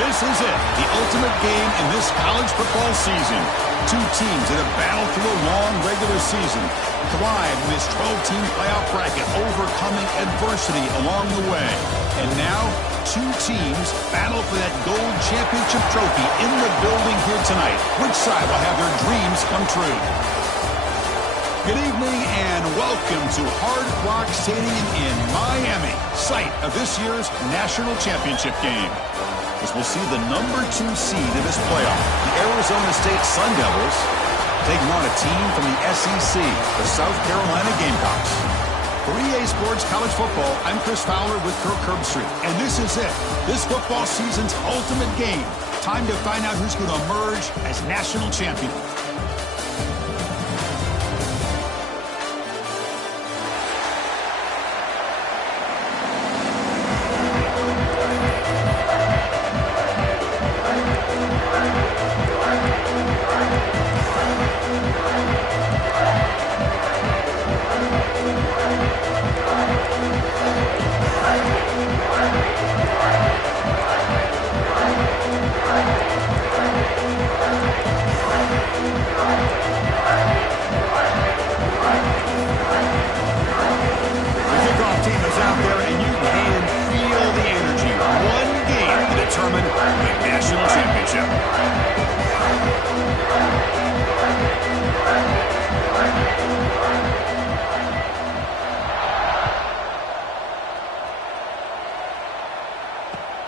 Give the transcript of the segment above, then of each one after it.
This is it, the ultimate game in this college football season. Two teams that have battled through a long regular season, thrive in this 12-team playoff bracket, overcoming adversity along the way. And now, two teams battle for that gold championship trophy in the building here tonight. Which side will have their dreams come true? Good evening and welcome to Hard Rock Stadium in Miami, site of this year's national championship game. As we'll see the number 2 seed in this playoff, the Arizona State Sun Devils, taking on a team from the SEC, the South Carolina Gamecocks. For EA Sports College Football, I'm Chris Fowler with Kirk Herbstreit, and this is it, this football season's ultimate game. Time to find out who's going to emerge as national champion.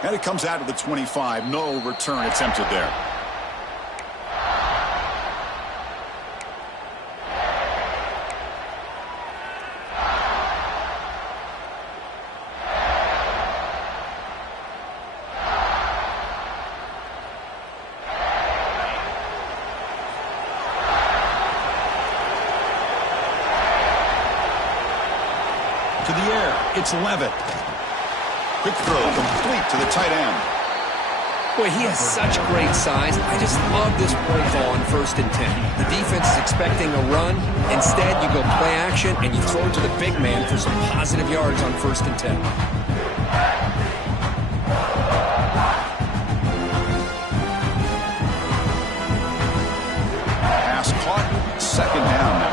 And it comes out of the 25. No return attempted there. To the air, it's Levitt. Quick throw, complete to the tight end. Boy, he has such great size. I just love this play call on 1st and 10. The defense is expecting a run. Instead, you go play action, and you throw it to the big man for some positive yards on 1st and 10. Pass caught, 2nd down now.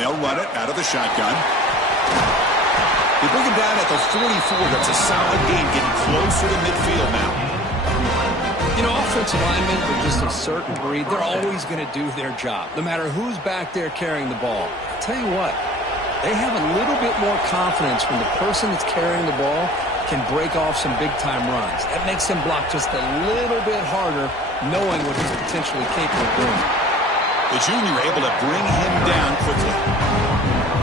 They'll run it out of the shotgun. They bring it down at the 44. That's a solid gain, getting closer to midfield now. You know, offensive linemen are just a certain breed. They're always going to do their job, no matter who's back there carrying the ball. I'll tell you what, they have a little bit more confidence when the person that's carrying the ball can break off some big-time runs. That makes them block just a little bit harder, knowing what he's potentially capable of doing. The junior able to bring him down quickly.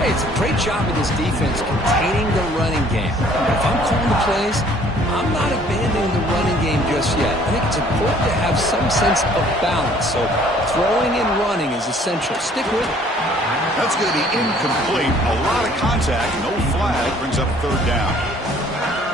Hey, it's a great job of this defense containing the running game. If I'm calling the plays, I'm not abandoning the running game just yet. I think it's important to have some sense of balance. So throwing and running is essential. Stick with it. That's going to be incomplete. A lot of contact. No flag. Brings up 3rd down.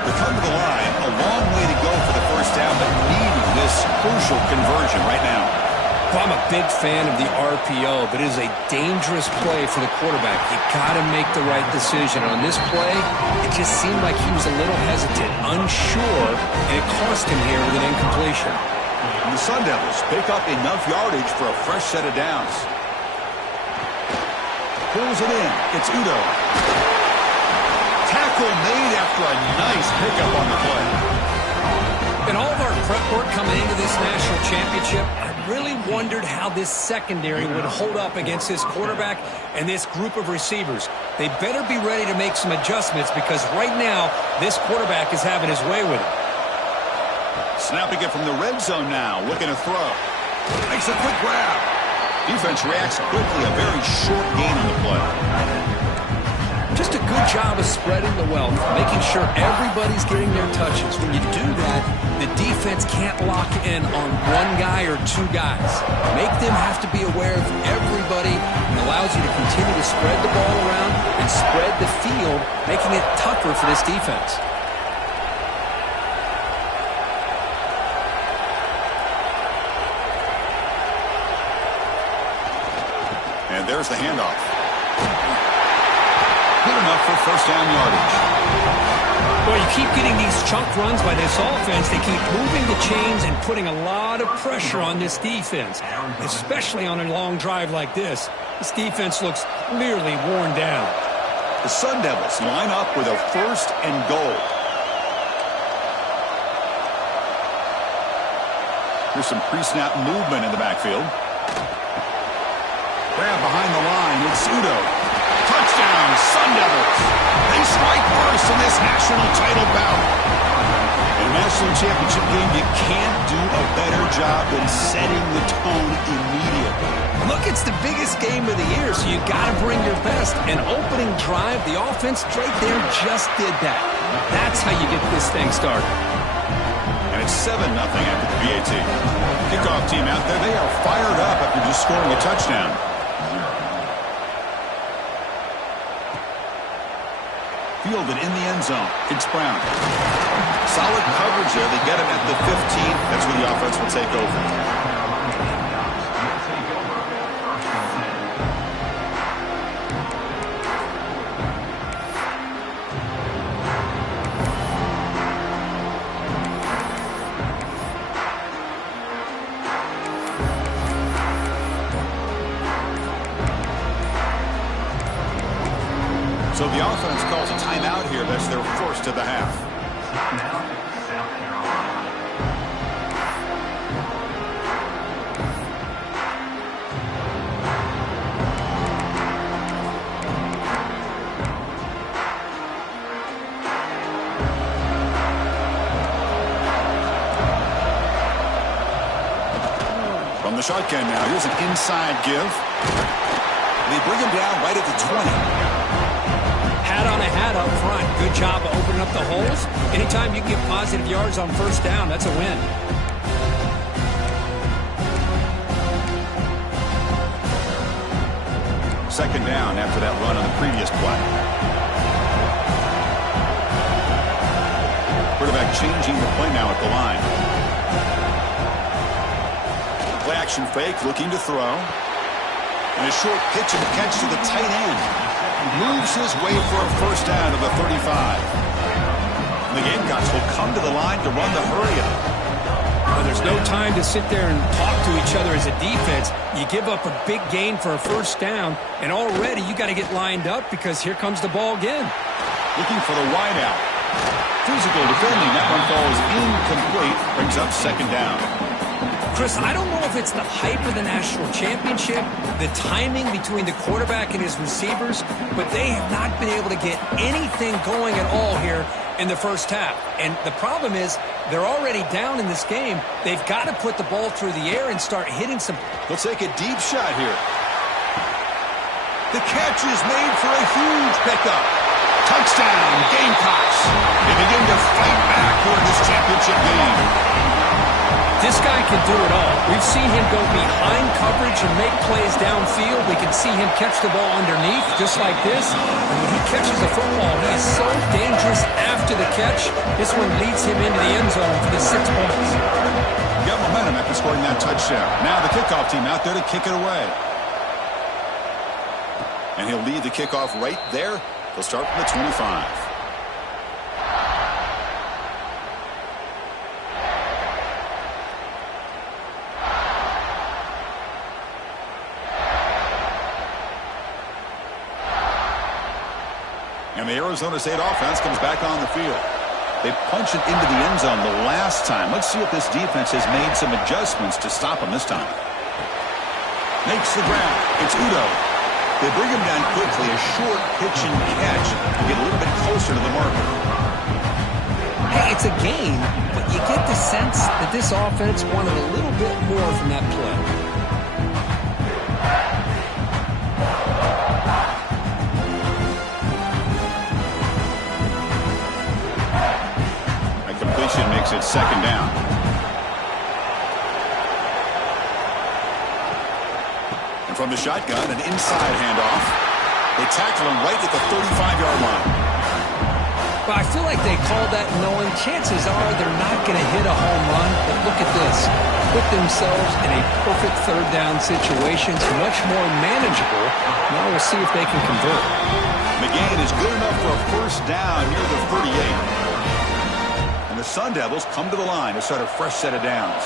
They come to the line. A long way to go for the 1st down, but needing this crucial conversion right now. Well, I'm a big fan of the RPO, but it is a dangerous play for the quarterback. You got to make the right decision. On this play, it just seemed like he was a little hesitant, unsure, and it cost him here with an incompletion. And the Sun Devils pick up enough yardage for a fresh set of downs. Pulls it in. It's Udo. Tackle made after a nice pickup on the play. In all of our prep work coming into this national championship, I really wondered how this secondary would hold up against this quarterback and this group of receivers. They better be ready to make some adjustments because right now, this quarterback is having his way with it. Snapping it from the red zone now, looking to throw. Makes a quick grab. Defense reacts quickly, a very short gain on the play. Just a good job of spreading the wealth, making sure everybody's getting their touches. When you do that, the defense can't lock in on one guy or two guys. Make them have to be aware of everybody. It allows you to continue to spread the ball around and spread the field, making it tougher for this defense. And there's the handoff. Good enough for first down yardage. Well, you keep getting these chunk runs by this offense. They keep moving the chains and putting a lot of pressure on this defense, especially on a long drive like this. This defense looks clearly worn down. The Sun Devils line up with a first and goal. Here's some pre-snap movement in the backfield. Grab behind the line. It's Udo. Touchdown, Sun Devils. They strike first in this national title bout. In a national championship game, you can't do a better job than setting the tone immediately. Look, it's the biggest game of the year, so you got to bring your best. An opening drive, the offense right there just did that. That's how you get this thing started. And it's 7-0 after the BAT. Kickoff team out there, they are fired up after just scoring a touchdown. Fielded in the end zone. It's Brown. Solid coverage there. They get him at the 15. That's where the offense will take over. So the offense calls a timeout here. That's their first of the half. From the shotgun now, here's an inside give. They bring him down right at the 20. Hat on a hat up front. Good job of opening up the holes. Anytime you can get positive yards on first down, that's a win. Second down after that run on the previous play. Quarterback changing the play now at the line. Play action fake, looking to throw. And a short pitch and catch to the tight end. Moves his way for a first down to the 35. The Gamecocks will come to the line to run the hurry-up. Well, there's no time to sit there and talk to each other as a defense. You give up a big gain for a first down, and already you got to get lined up because here comes the ball again. Looking for the wideout. Physical defending. That one falls incomplete. Brings up second down. Chris, I don't know if it's the hype of the national championship, the timing between the quarterback and his receivers, but they have not been able to get anything going at all here in the first half. And the problem is they're already down in this game. They've got to put the ball through the air and start hitting some. They'll take a deep shot here. The catch is made for a huge pickup. Touchdown, Gamecocks. They begin to fight back here in this championship game. This guy can do it all. We've seen him go behind coverage and make plays downfield. We can see him catch the ball underneath just like this. And when he catches the football, he is so dangerous after the catch. This one leads him into the end zone for the 6 points. Got momentum after scoring that touchdown. Now the kickoff team out there to kick it away. And he'll lead the kickoff right there. He'll start from the 25. And the Arizona State offense comes back on the field. They punch it into the end zone the last time. Let's see if this defense has made some adjustments to stop them this time. Makes the grab. It's Udo. They bring him down quickly. A short pitch and catch to get a little bit closer to the marker. Hey, it's a game, but you get the sense that this offense wanted a little bit more from that play. Makes it second down. And from the shotgun, an inside handoff. They tackle him right at the 35-yard line. Well, I feel like they called that knowing chances are they're not going to hit a home run. But look at this. Put themselves in a perfect third down situation. It's much more manageable. Now we'll see if they can convert. McGann is good enough for a first down near the 38. The Sun Devils come to the line to start a fresh set of downs.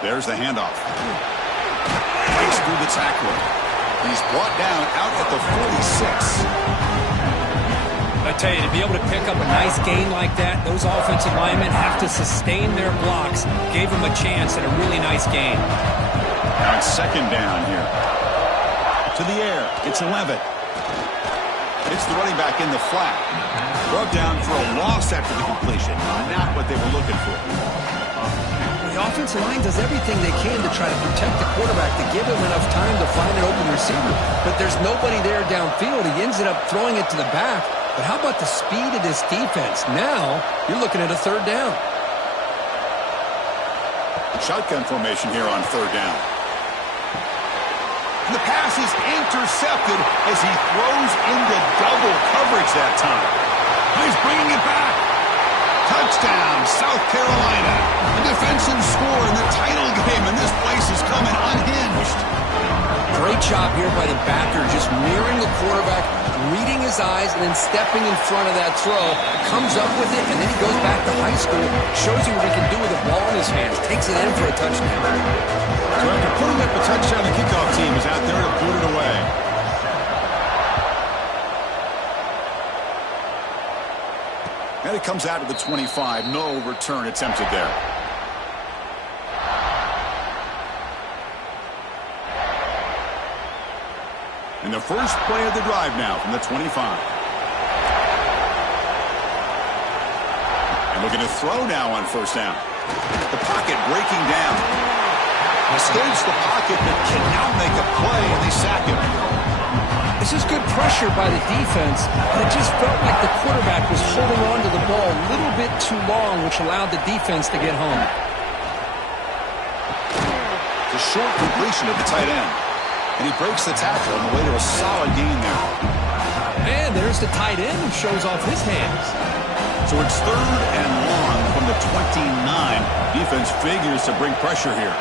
There's the handoff. Breaks through the tackler. He's brought down out at the 46. I tell you, to be able to pick up a nice gain like that, those offensive linemen have to sustain their blocks. Gave them a chance at a really nice gain. Now it's second down here. To the air. It's Levitt. It's the running back in the flat. Brought down for a loss after the completion. Not what they were looking for. The offensive line does everything they can to try to protect the quarterback, to give him enough time to find an open receiver. But there's nobody there downfield. He ends up throwing it to the back. But how about the speed of this defense? Now you're looking at a third down. Shotgun formation here on third down. The pass is intercepted as he throws into double coverage that time. He's bringing it back. Touchdown, South Carolina. A defensive score in the title game, and this place is coming unhinged. Great job here by the backer, just mirroring the quarterback, reading his eyes, and then stepping in front of that throw. Comes up with it, and then he goes back to high school, shows you what he can do with the ball in his hands, takes it in for a touchdown. So after putting up a touchdown, the kickoff team is out there to put it away. And it comes out to the 25. No return attempted there. And the first play of the drive now from the 25. And looking to throw now on first down. The pocket breaking down. Escapes the pocket, but can now make a play, and they sack him. This is good pressure by the defense, but it just felt like the quarterback was holding on to the ball a little bit too long, which allowed the defense to get home. The short completion of the tight end. And he breaks the tackle on the way to a solid gain there. And there's the tight end who shows off his hands. So it's third and long from the 29. Defense figures to bring pressure here.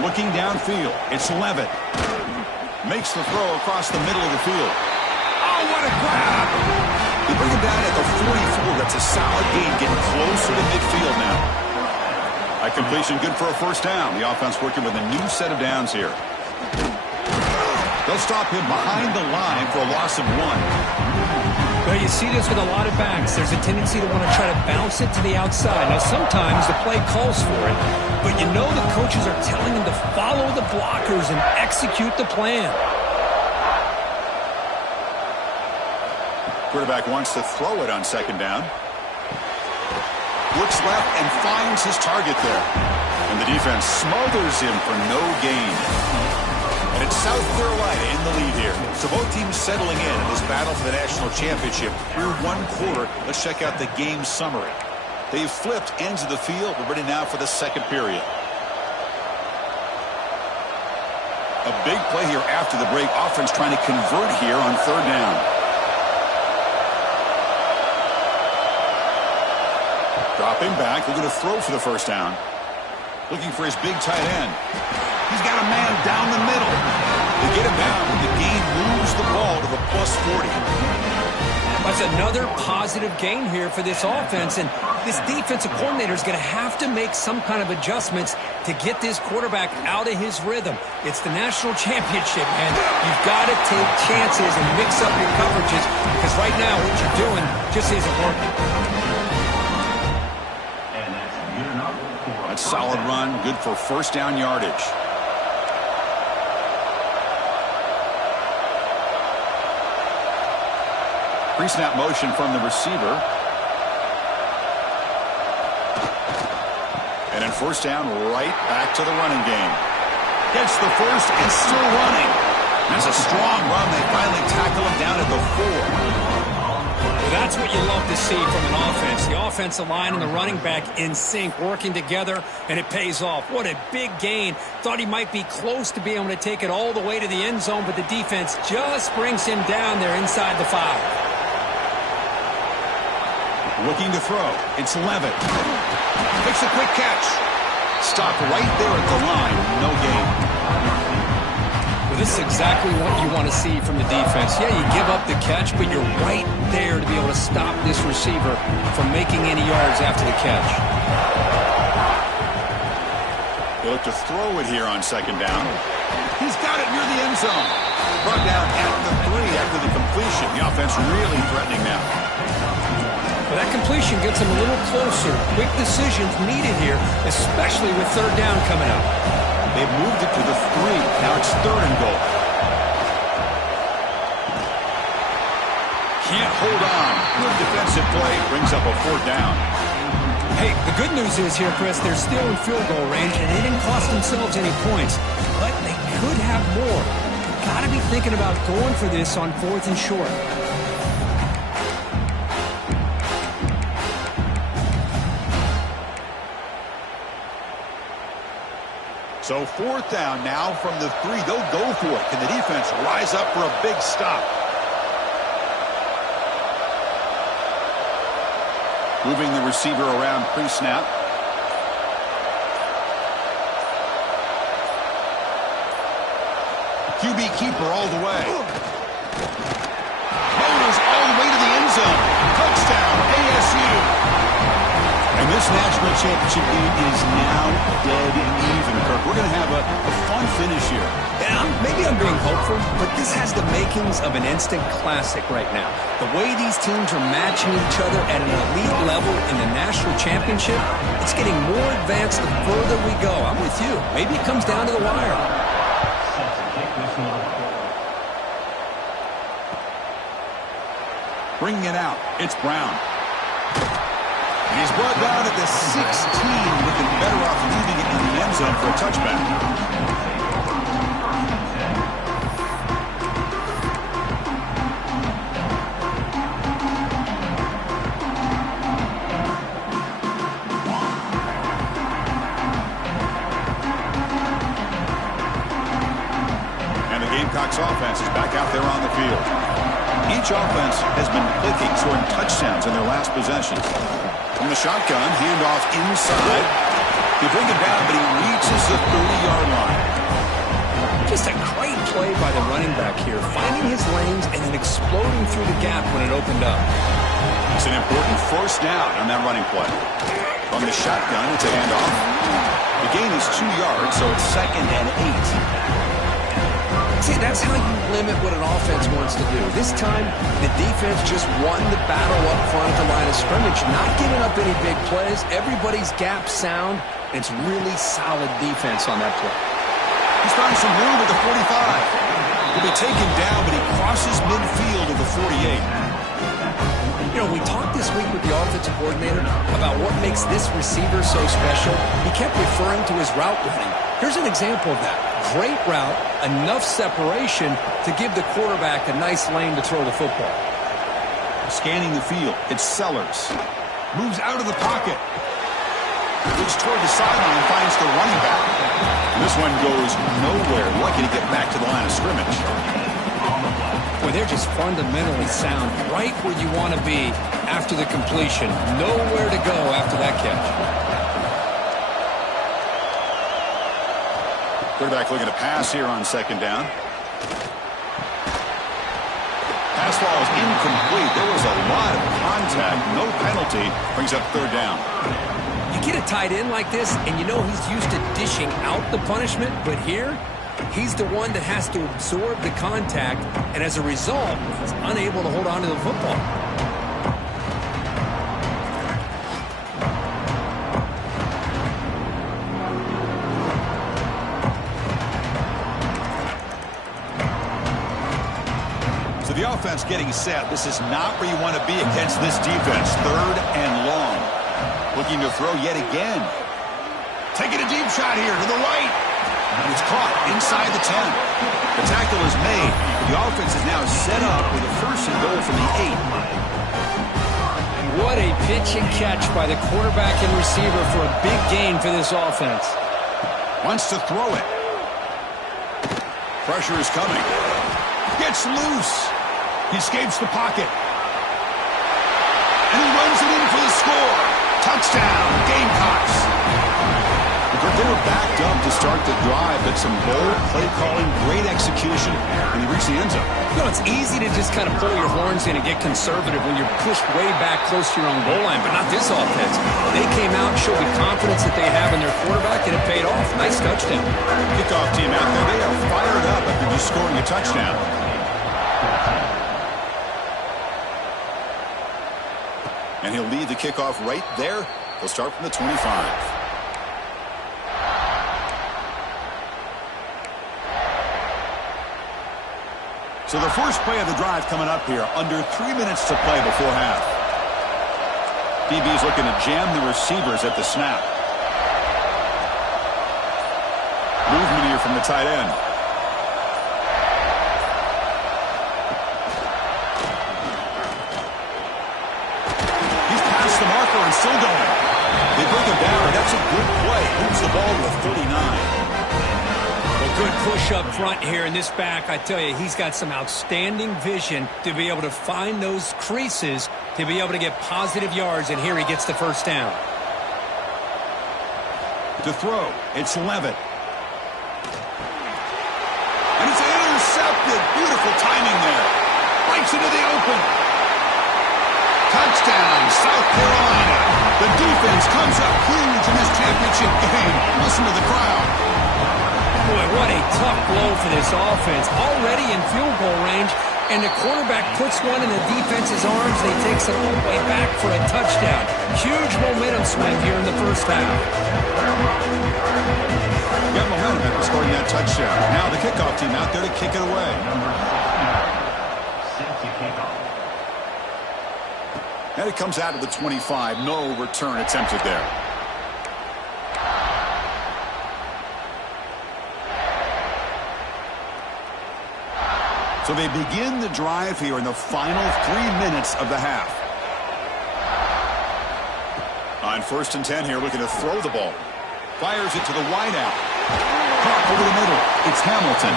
Looking downfield, it's Levitt. Makes the throw across the middle of the field. Oh, what a grab! They bring him down at the 44. That's a solid gain, getting closer to midfield now. That completion good for a first down. The offense working with a new set of downs here. They'll stop him behind the line for a loss of 1. Well, you see this with a lot of backs. There's a tendency to want to try to bounce it to the outside. Now, sometimes the play calls for it, but you know the coaches are telling them to follow the blockers and execute the plan. Quarterback wants to throw it on second down. Looks left and finds his target there. And the defense smothers him for no gain. And it's South Carolina in the lead here. So both teams settling in this battle for the national championship through one quarter. Let's check out the game summary. They've flipped ends of the field. We're ready now for the second period. A big play here after the break. Offense trying to convert here on third down. Dropping back. They're going to throw for the first down. Looking for his big tight end. He's got a man down the middle. They get him down. The gain moves the ball to the +40. That's another positive gain here for this offense, and this defensive coordinator is going to have to make some kind of adjustments to get this quarterback out of his rhythm. It's the national championship, man. You've got to take chances and mix up your coverages because right now what you're doing just isn't working. That's a solid run, good for first down yardage. Pre-snap motion from the receiver. And then first down, right back to the running game. Gets the first and still running. That's a strong run. They finally tackle him down at the 4. Well, that's what you love to see from an offense. The offensive line and the running back in sync, working together, and it pays off. What a big gain. Thought he might be close to being able to take it all the way to the end zone, but the defense just brings him down there inside the 5. Looking to throw. It's Levitt. Makes a quick catch. Stopped right there at the line. No gain. Well, this is exactly what you want to see from the defense. Yeah, you give up the catch, but you're right there to be able to stop this receiver from making any yards after the catch. They look to throw it here on second down. He's got it near the end zone. Brought down at the 3 after the completion. The offense really threatening now. Well, that completion gets him a little closer. Quick decisions needed here, especially with third down coming up. They've moved it to the 3. Now it's 3rd and goal. Can't hold on. Good defensive play. Brings up a 4th down. Hey, the good news is here, Chris, they're still in field goal range, and they didn't cost themselves any points. But they could have more. Got to be thinking about going for this on 4th and short. So 4th down now from the 3. They'll go for it. Can the defense rise up for a big stop? Moving the receiver around pre-snap. QB keeper all the way. Motors all the way to the end zone. Touchdown, ASU. And this national championship game is now dead even, Kirk. We're going to have a fun finish here. Yeah, maybe I'm being hopeful, but this has the makings of an instant classic right now. The way these teams are matching each other at an elite level in the national championship, it's getting more advanced the further we go. I'm with you. Maybe it comes down to the wire. Bringing it out, it's Brown. And he's brought down at the 16, looking better off leaving it in the end zone for a touchback. And the Gamecocks offense is back out there on the field. Each offense has been clicking, scoring touchdowns in their last possessions. From the shotgun, handoff inside. They bring it down, but he reaches the 30-yard line. Just a great play by the running back here, finding his lanes and then exploding through the gap when it opened up. It's an important first down on that running play. From the shotgun, it's a handoff. The gain is 2 yards, so it's 2nd and 8. See, that's how you limit what an offense wants to do. This time, the defense just won the battle up front at the line of scrimmage, not giving up any big plays. Everybody's gap sound. It's really solid defense on that play. He's found some room at the 45. He'll be taken down, but he crosses midfield at the 48. You know, we talked this week with the offensive coordinator about what makes this receiver so special. He kept referring to his route running. Here's an example of that. Great route, enough separation to give the quarterback a nice lane to throw the football. Scanning the field, it's Sellers. Moves out of the pocket. Looks toward the sideline, finds the running back. And this one goes nowhere. Lucky to get back to the line of scrimmage. Boy, they're just fundamentally sound, right where you want to be after the completion. Nowhere to go after that catch. Quarterback looking to pass here on second down. Pass ball is incomplete. There was a lot of contact. No penalty. Brings up third down. You get a tight end like this, and you know he's used to dishing out the punishment, but here, he's the one that has to absorb the contact, and as a result, he's unable to hold on to the football. So the offense getting set. This is not where you want to be against this defense. Third and long. Looking to throw yet again. Taking a deep shot here to the right. And it's caught inside the 10. The tackle is made. The offense is now set up with a first and goal from the 8. What a pitch and catch by the quarterback and receiver for a big gain for this offense. Wants to throw it. Pressure is coming. Gets loose. He escapes the pocket. And he runs it in for the score. Touchdown, Gamecocks. They were backed up to start the drive, but some bold play calling, great execution, and they reached the end zone. You know, it's easy to just kind of pull your horns in and get conservative when you're pushed way back close to your own goal line, but not this offense. They came out and showed the confidence that they have in their quarterback, and it paid off. Nice touchdown. Kickoff team out there, they are fired up after just scoring a touchdown. And he'll lead the kickoff right there. He'll start from the 25. So the first play of the drive coming up here. Under 3 minutes to play before half. DB's looking to jam the receivers at the snap. Movement here from the tight end. He's past the marker and still going. They bring him down. That's a good play. Moves the ball to the 39. Good push up front here in this back. I tell you, he's got some outstanding vision to be able to find those creases to be able to get positive yards, and here he gets the first down. To throw, it's Levitt. And it's intercepted. Beautiful timing there. Breaks into the open. Touchdown, South Carolina. The defense comes up huge in this championship game. Listen to the crowd. Boy, what a tough blow for this offense. Already in field goal range, and the quarterback puts one in the defense's arms, and he takes it all the way back for a touchdown. Huge momentum swing here in the first half. Got momentum after scoring that touchdown. Now the kickoff team out there to kick it away. And it comes out of the 25. No return attempted there. So they begin the drive here in the final 3 minutes of the half. On 1st and 10 here, looking to throw the ball. Fires it to the wideout. Caught over the middle. It's Hamilton.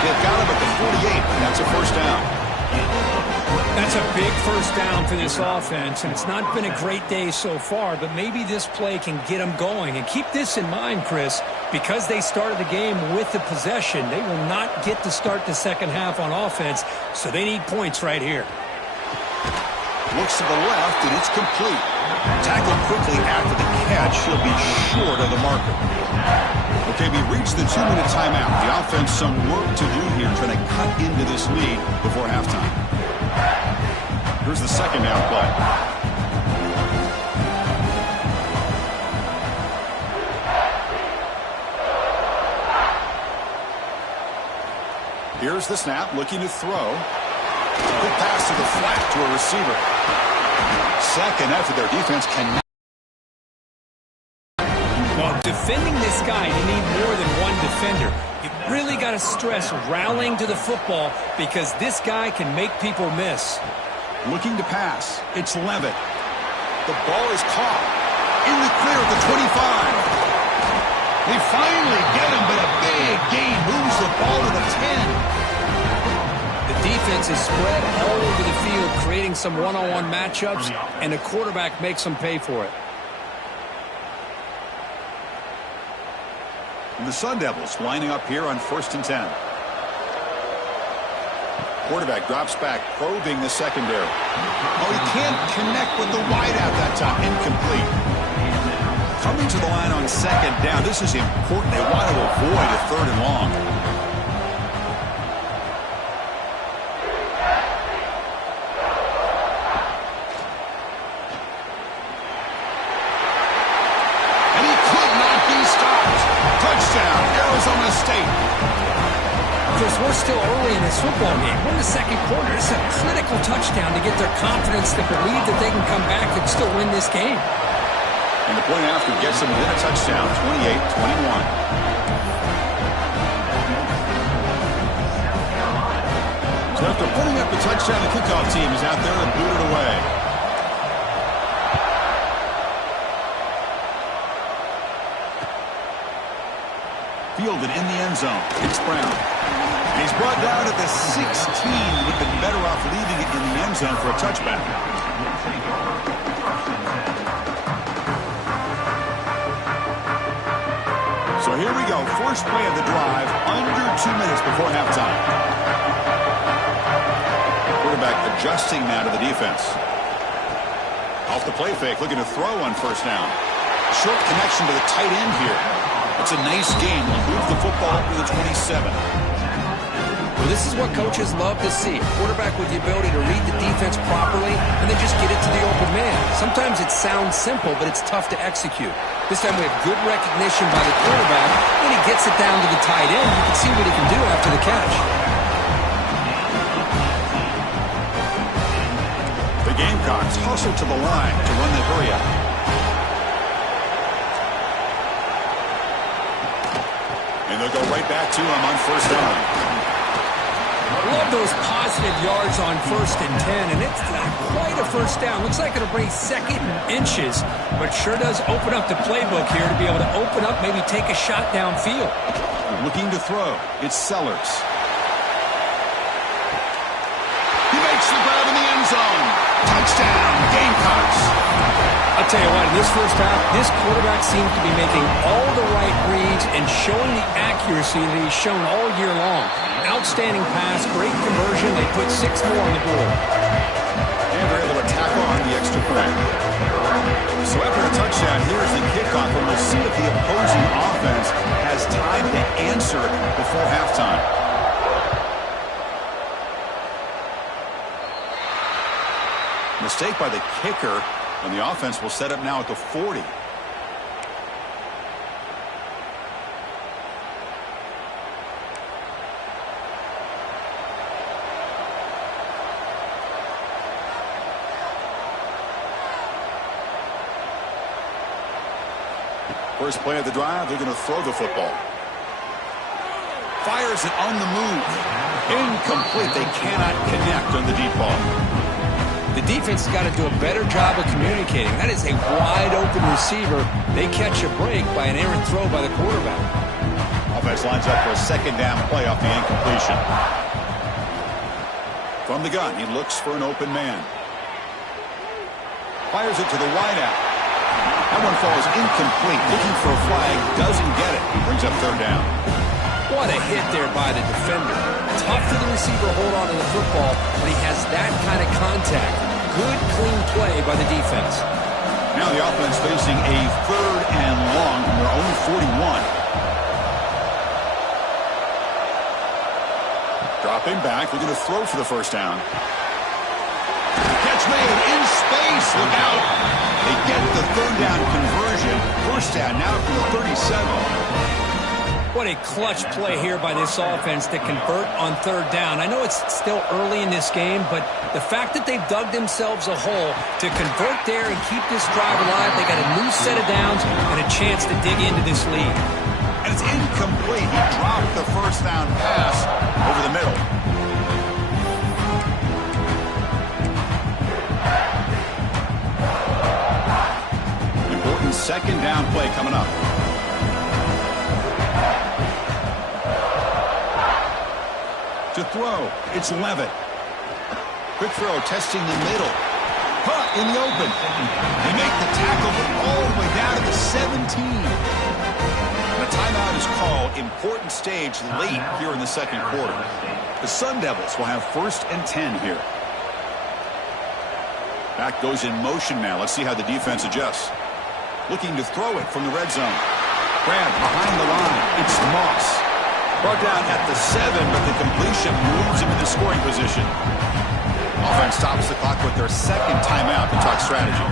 They've got him at the 48. That's a first down. That's a big first down for this offense, and it's not been a great day so far, but maybe this play can get them going. And keep this in mind, Chris, because they started the game with the possession, they will not get to start the second half on offense, so they need points right here. Looks to the left, and it's complete. Tackled quickly after the catch. He'll be short of the marker. Okay, we reached the 2-minute timeout. The offense some work to do here, trying to cut into this lead before halftime. Here's the second down play. Here's the snap, looking to throw. Good pass to the flat to a receiver. Second after their defense cannot. Well, defending this guy, you need more than one defender. You really got to stress rallying to the football because this guy can make people miss. Looking to pass. It's Levitt. The ball is caught. In the clear at the 25. They finally get him, but a big gain moves the ball to the 10. The defense is spread all over the field, creating some one-on-one matchups, and the quarterback makes them pay for it. And the Sun Devils lining up here on 1st and 10. Quarterback drops back, probing the secondary. Oh, he can't connect with the wideout that time. Incomplete. Coming to the line on 2nd down. This is important. They want to avoid a 3rd and long. And he could not be stopped. Touchdown, Arizona State. Chris, we're still early in this football game. We're in the 2nd quarter. It's a critical touchdown to get their confidence to believe that they can come back and still win this game. And the point after gets them within a touchdown, 28-21. So after putting up the touchdown, the kickoff team is out there to boot it away. Fielded in the end zone. It's Brown. And he's brought down at the 16. Would have been better off leaving it in the end zone for a touchback. So here we go. First play of the drive, under 2 minutes before halftime. Quarterback adjusting now to the defense. Off the play fake, looking to throw on 1st down. Short connection to the tight end here. It's a nice game. We'll move the football up to the 27. Well, this is what coaches love to see. A quarterback with the ability to read the defense properly and then just get it to the open man. Sometimes it sounds simple, but it's tough to execute. This time we have good recognition by the quarterback, and he gets it down to the tight end. You can see what he can do after the catch. The Gamecocks hustle to the line to run the hurry up. And they'll go right back to him on 1st down. Love those positive yards on 1st and 10, and it's not quite a 1st down. Looks like it'll bring 2nd and inches, but sure does open up the playbook here to be able to open up, maybe take a shot downfield. Looking to throw. It's Sellers. He makes the grab in the end zone. Touchdown, Gamecocks. I'll tell you what, in this first half, this quarterback seems to be making all the right reads and showing the accuracy that he's shown all year long. Outstanding pass, great conversion. They put 6 more on the board. And they're able to tack on the extra point. So after a touchdown, here's the kickoff, and we'll see if the opposing offense has time to answer before halftime. Mistake by the kicker, and the offense will set up now at the 40. First play of the drive, they're going to throw the football. Fires it on the move. Incomplete. They cannot connect on the deep ball. The defense has got to do a better job of communicating. That is a wide-open receiver. They catch a break by an errant throw by the quarterback. Offense lines up for a 2nd down play off the incompletion. From the gun, he looks for an open man. Fires it to the wideout. That one falls incomplete. Looking for a flag, doesn't get it. Brings up 3rd down. What a hit there by the defender. Tough for the receiver to hold on to the football when he has that kind of contact. Good, clean play by the defense. Now the offense facing a 3rd and long from their own 41. Dropping back, looking to throw for the 1st down. Catch made in space. Look out. They get the 3rd down conversion. 1st down now from the 37. What a clutch play here by this offense to convert on 3rd down. I know it's still early in this game, but the fact that they've dug themselves a hole to convert there and keep this drive alive, they got a new set of downs and a chance to dig into this lead. And it's incomplete. He dropped the 1st down pass over the middle. second down play coming up. To throw, it's Levitt. Quick throw, testing the middle. Caught in the open. They make the tackle all the way down to the 17. And a timeout is called. Important stage late here in the second quarter. The Sun Devils will have 1st and 10 here. Back goes in motion now. Let's see how the defense adjusts. Looking to throw it from the red zone. Grab behind the line. It's Moss. Brought down at the 7, but the completion moves him into scoring position. Offense stops the clock with their second timeout to talk strategy.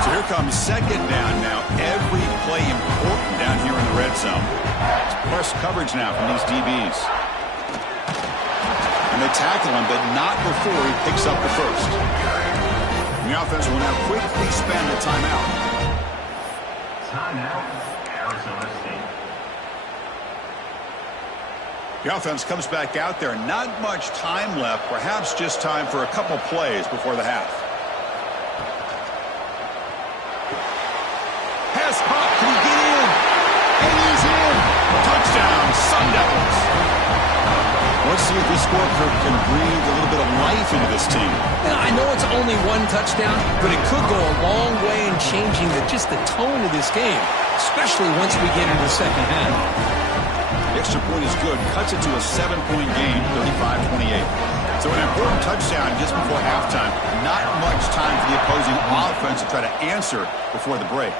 So here comes second down now. Every play important down here in the red zone. It's press coverage now from these DBs. And they tackle him, but not before he picks up the first. And the offense will now quickly spend a timeout. Timeout, Arizona State. The offense comes back out there. Not much time left. Perhaps just time for a couple plays before the half. Pass caught. Can he get in? And he's in. Touchdown, Sun Devils. Let's see if this scorecard can breathe a little bit of life into this team. Now, I know it's only one touchdown, but it could go a long way in changing just the tone of this game, especially once we get into the second half. The extra point is good. Cuts it to a 7-point game, 35-28. So an important touchdown just before halftime. Not much time for the opposing offense to try to answer before the break.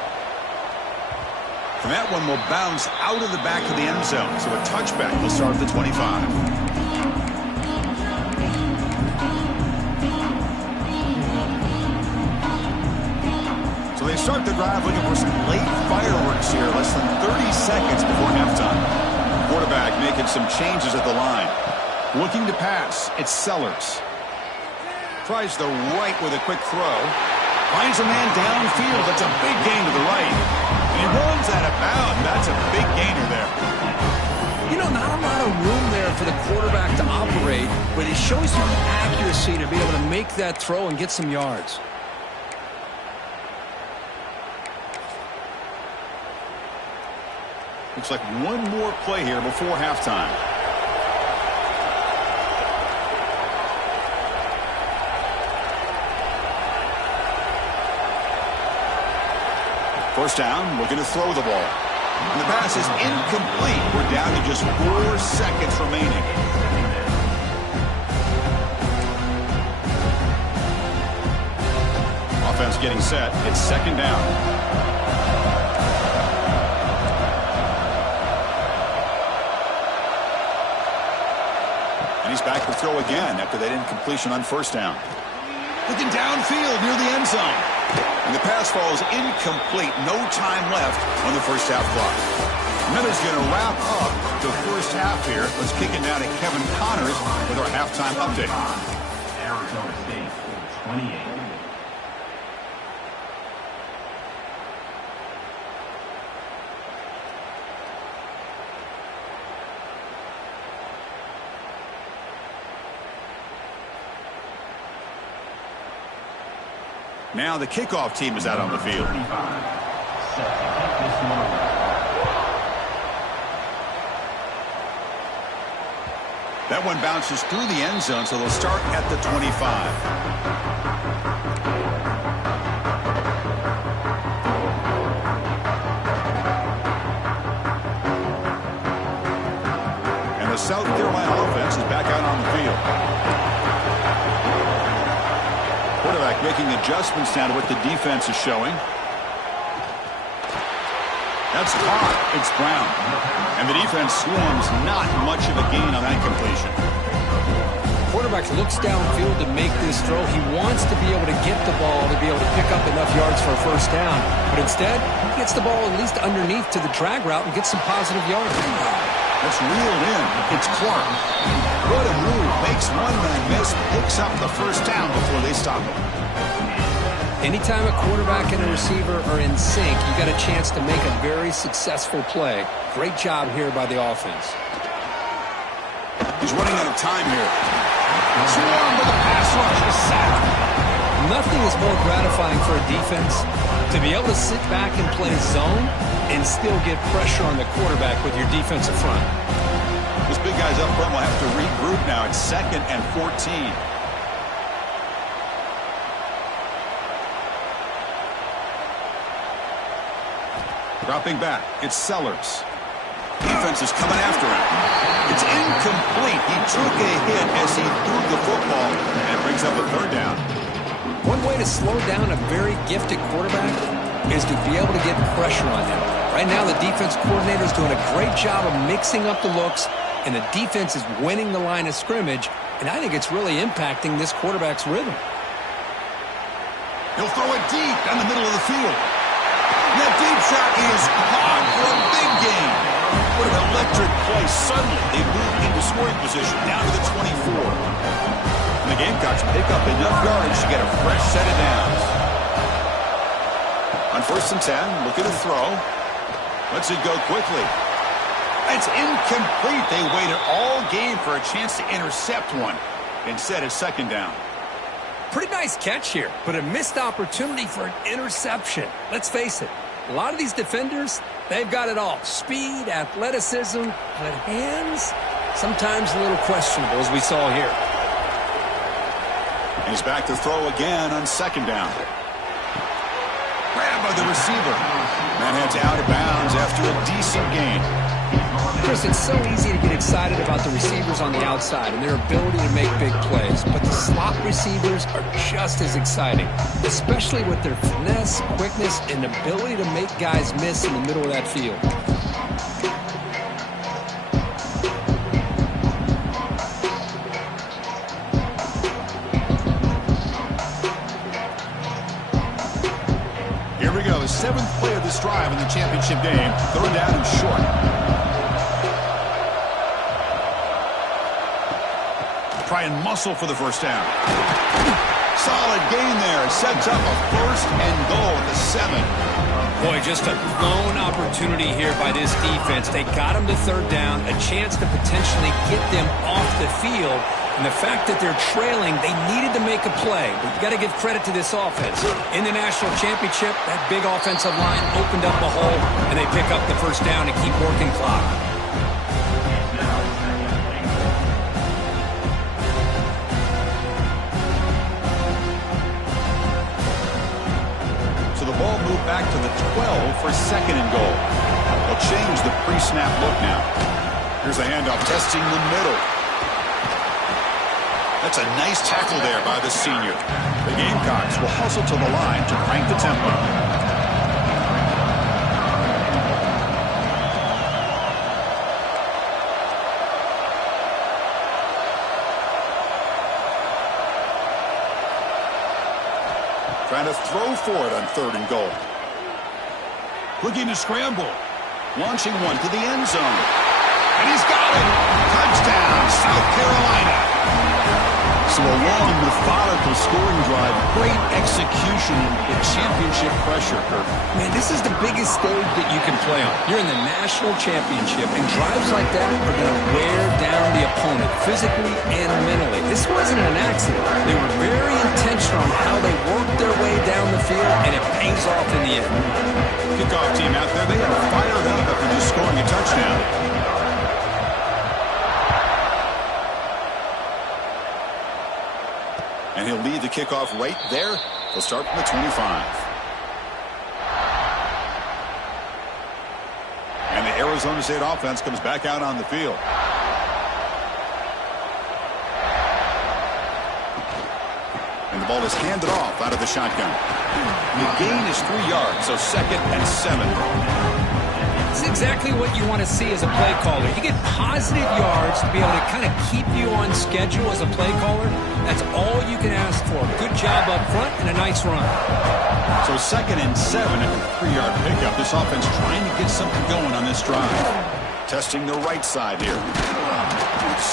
And that one will bounce out of the back of the end zone. So a touchback will start at the 25. So they start the drive looking for some late fireworks here. Less than 30 seconds before halftime. Quarterback making some changes at the line. Looking to pass. It's Sellers. Tries the right with a quick throw. Finds a man downfield. That's a big gain to the right. And he runs out of bounds. That's a big gainer there. You know, not a lot of room there for the quarterback to operate, but he shows you the accuracy to be able to make that throw and get some yards. Looks like one more play here before halftime. First down, looking to throw the ball. And the pass is incomplete. We're down to just 4 seconds remaining. Offense getting set. It's second down. And he's back to throw again after that incompletion on first down. Looking downfield near the end zone. And the pass falls incomplete. No time left on the first half clock. Miller's going to wrap up the first half here. Let's kick it now to Kevin Connors with our halftime update. Arizona State, 28. Now the kickoff team is out on the field. That one bounces through the end zone, so they'll start at the 25. And the South Carolina offense is back out on the field. Quarterback making adjustments now to what the defense is showing. That's caught. It's Brown. And the defense swarms. Not much of a gain on that completion. Quarterback looks downfield to make this throw. He wants to be able to get the ball to be able to pick up enough yards for a first down. But instead, he gets the ball at least underneath to the drag route and gets some positive yards. That's reeled in. It's Clark. What a move. Makes one man miss. Picks up the first down before they stop him. Anytime a quarterback and a receiver are in sync, you got a chance to make a very successful play. Great job here by the offense. He's running out of time here. Swarm with a pass rush. A sack. Nothing is more gratifying for a defense to be able to sit back and play zone and still get pressure on the quarterback with your defensive front. This big guy's up front will have to regroup now. It's 2nd and 14. Dropping back, it's Sellers. Defense is coming after him. It's incomplete. He took a hit as he threw the football and brings up a 3rd down. One way to slow down a very gifted quarterback is to be able to get pressure on him. Right now, the defense coordinator is doing a great job of mixing up the looks, and the defense is winning the line of scrimmage, and I think it's really impacting this quarterback's rhythm. He'll throw it deep down the middle of the field. And that deep shot is caught for a big gain. What an electric play. Suddenly, they move into scoring position down to the 24. And the Gamecocks pick up enough yardage to get a fresh set of downs. On 1st and 10, look at a throw. Lets it go quickly. It's incomplete. They waited all game for a chance to intercept one. Instead, it's 2nd down. Pretty nice catch here, but a missed opportunity for an interception. Let's face it, a lot of these defenders, they've got it all. Speed, athleticism, but hands, sometimes a little questionable, as we saw here. And he's back to throw again on 2nd down. Grabbed by the receiver. That head's out of bounds after a decent gain. Chris, it's so easy to get excited about the receivers on the outside and their ability to make big plays, but the slot receivers are just as exciting, especially with their finesse, quickness, and ability to make guys miss in the middle of that field. Here we go, the 7th play of this drive in the championship game. 3rd down and short. Try and muscle for the 1st down. Solid gain there. Sets up a 1st and goal at the 7. Boy, just a blown opportunity here by this defense. They got him to 3rd down, a chance to potentially get them off the field. And the fact that they're trailing, they needed to make a play. But you got to give credit to this offense. In the national championship, that big offensive line opened up a hole, and they pick up the 1st down and keep working clock. Ball moved back to the 12 for 2nd and goal. They'll change the pre-snap look now. Here's a handoff testing the middle. That's a nice tackle there by the senior. The Gamecocks will hustle to the line to crank the tempo. Trying to throw for it on 3rd and goal. Looking to scramble. Launching one to the end zone. And he's got it. Touchdown, South Carolina. So a long, methodical scoring drive. Great execution with championship pressure, Kirk. Man, this is the biggest stage that you can play on. You're in the national championship, and drives like that are going to wear down the opponent physically and mentally. This wasn't an accident. They were very intentional on how they worked their way down the field, and it pays off in the end. Kickoff team out there, they are fired up after just scoring a touchdown. And he'll lead the kickoff right there. He'll start from the 25. And the Arizona State offense comes back out on the field. And the ball is handed off out of the shotgun. The gain is 3 yards, so 2nd and 7. It's exactly what you want to see as a play caller. You get positive yards to be able to kind of keep you on schedule as a play caller. That's all you can ask for. Good job up front and a nice run. So 2nd and 7 at the 3-yard pickup. This offense trying to get something going on this drive. Testing the right side here.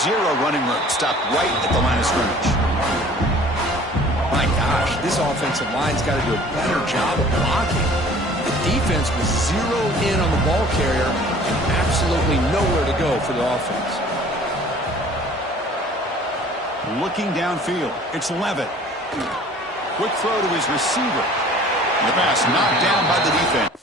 Zero running room. Stopped right at the line of scrimmage. My gosh, this offensive line's got to do a better job of blocking. The defense was zeroed in on the ball carrier and absolutely nowhere to go for the offense. Looking downfield. It's Levitt. Quick throw to his receiver. The pass knocked down by the defense.